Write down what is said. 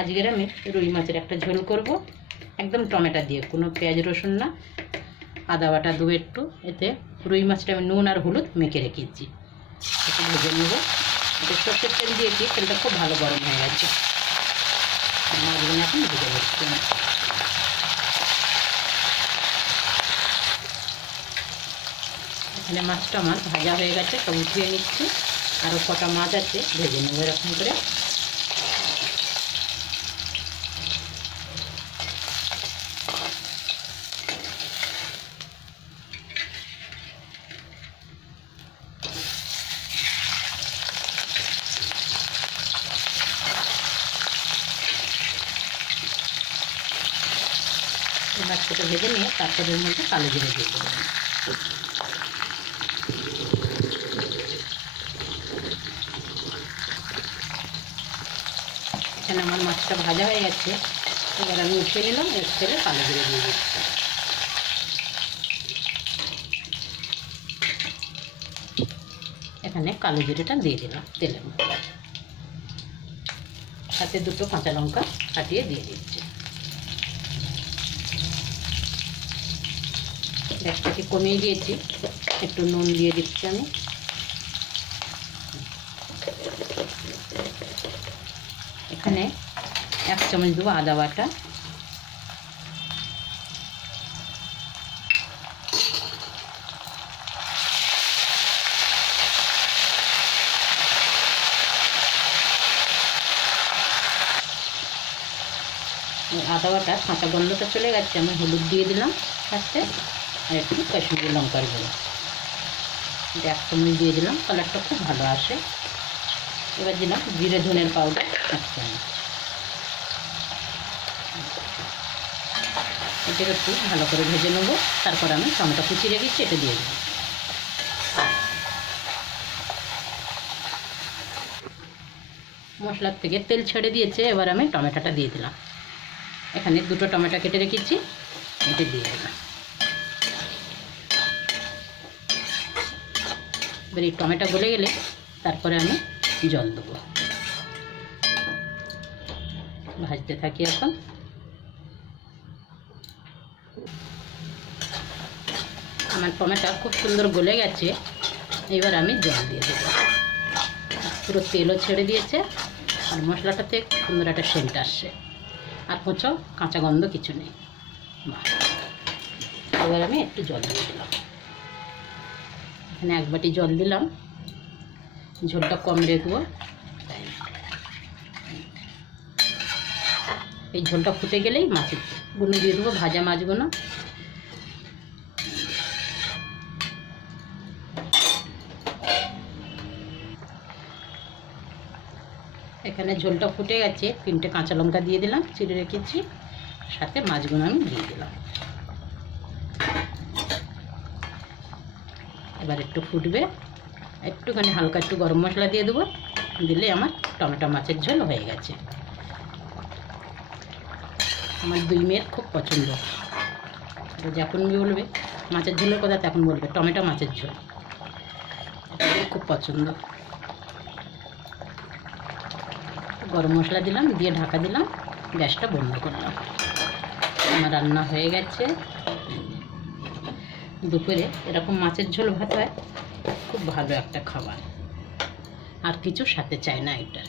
আজকের আমি রুই মাছের একটা ঝোল করব, একদম টমেটো দিয়ে, কোনো পেঁয়াজ রসুন না, আদা বাটা দেবো একটু। এতে রুই মাছটা আমি নুন আর হলুদ মেখে রেখেছি, একটু ভেজে নেব। এটা সর্ষের তেল দিয়েছি, তেলটা খুব ভালো গরম হয়ে গেছে। মাছগুলো এখন ভেজে নিচ্ছি। এখানে মাছটা আমার ভাজা হয়ে গেছে, সব উঠিয়ে নিচ্ছি। আরও কটা মাছ আছে, ভেজে নেবো এরকম করে। মাছটা ভেজে নিয়ে তারপরে এর মধ্যে কালো জিরে দিয়ে দেবো। এখানে আমার মাছটা ভাজা হয়ে গেছে, এবার আমি উঠিয়ে নিলাম। এর তেলে কালো জিরে দিয়ে দিচ্ছি। এখানে কালো জিরেটা দিয়ে দিলাম তেলের মধ্যে, সাথে দুটো কাঁচা লঙ্কা কাটিয়ে দিয়ে দিচ্ছি। গ্যাসটাকে কমিয়ে দিয়েছি, একটু নুন দিয়ে দিচ্ছি আমি। এখানে 1 চামচ দেবো আদা বাটা, আদা বাটা কাঁচা গন্ধটা চলে গেছে। আমি হলুদ দিয়ে দিলাম সাথে, আর একটু কাশ্মীরি লঙ্কার গুঁড়ো 1 চামচ দিয়ে দিলাম, কালারটা খুব ভালো আসে। এবার দিলাম জিরে ধনের পাউডার 1 চামচ। এটাকে একটু ভালো করে ভেজে নেব। তারপর আমি টমেটো কুচি রেখেছি, এটা দিয়ে দেবো। মশলার থেকে তেল ছেড়ে দিয়েছে, এবার আমি টমেটোটা দিয়ে দিলাম। এখানে 2টো টমেটো কেটে রেখেছি, এটা দিয়ে দিলাম। এবার এই টমেটো গলে গেলে তারপরে আমি জল দেবো। ভাজতে থাকি এখন। আমার টমেটো খুব সুন্দর গলে গেছে, এবার আমি জল দিয়ে দেবো। পুরো তেলও ছেড়ে দিয়েছে, আর মশলাটাতে সুন্দর একটা সেন্ট আসছে, আর কোঁচো কাঁচা গন্ধ কিছু নেই। এবার আমি একটু জল দিয়ে দিলাম। এখানে 1 বাটি জল দিলাম, ঝোলটা কম রাখবো। এই ঝোলটা ফুটে গেলেই মাছগুলো দিয়ে দেবো, ভাজা মাছগুলো। এখানে ঝোলটা ফুটে গেছে, 3টে কাঁচা লঙ্কা দিয়ে দিলাম, চিড়ে রেখেছি, সাথে মাছগুলো আমি দিয়ে দিলাম। এবার একটু ফুটবে, একটুখানি হালকা একটু গরম মশলা দিয়ে দেবো, দিলে আমার টমেটো মাছের ঝোল হয়ে গেছে। আমার 2 মেয়ের খুব পছন্দ, যখন বলবে মাছের ঝোলের কথা তখন বলবে টমেটো মাছের ঝোল, খুব পছন্দ। গরম মশলা দিলাম, দিয়ে ঢাকা দিলাম, গ্যাসটা বন্ধ করলাম। আমার রান্না হয়ে গেছে। দুপুরে এরকম মাছের ঝোল ভাত হয়, খুব ভালো একটা খাবার, আর কিছু সাথে চাই না এটা।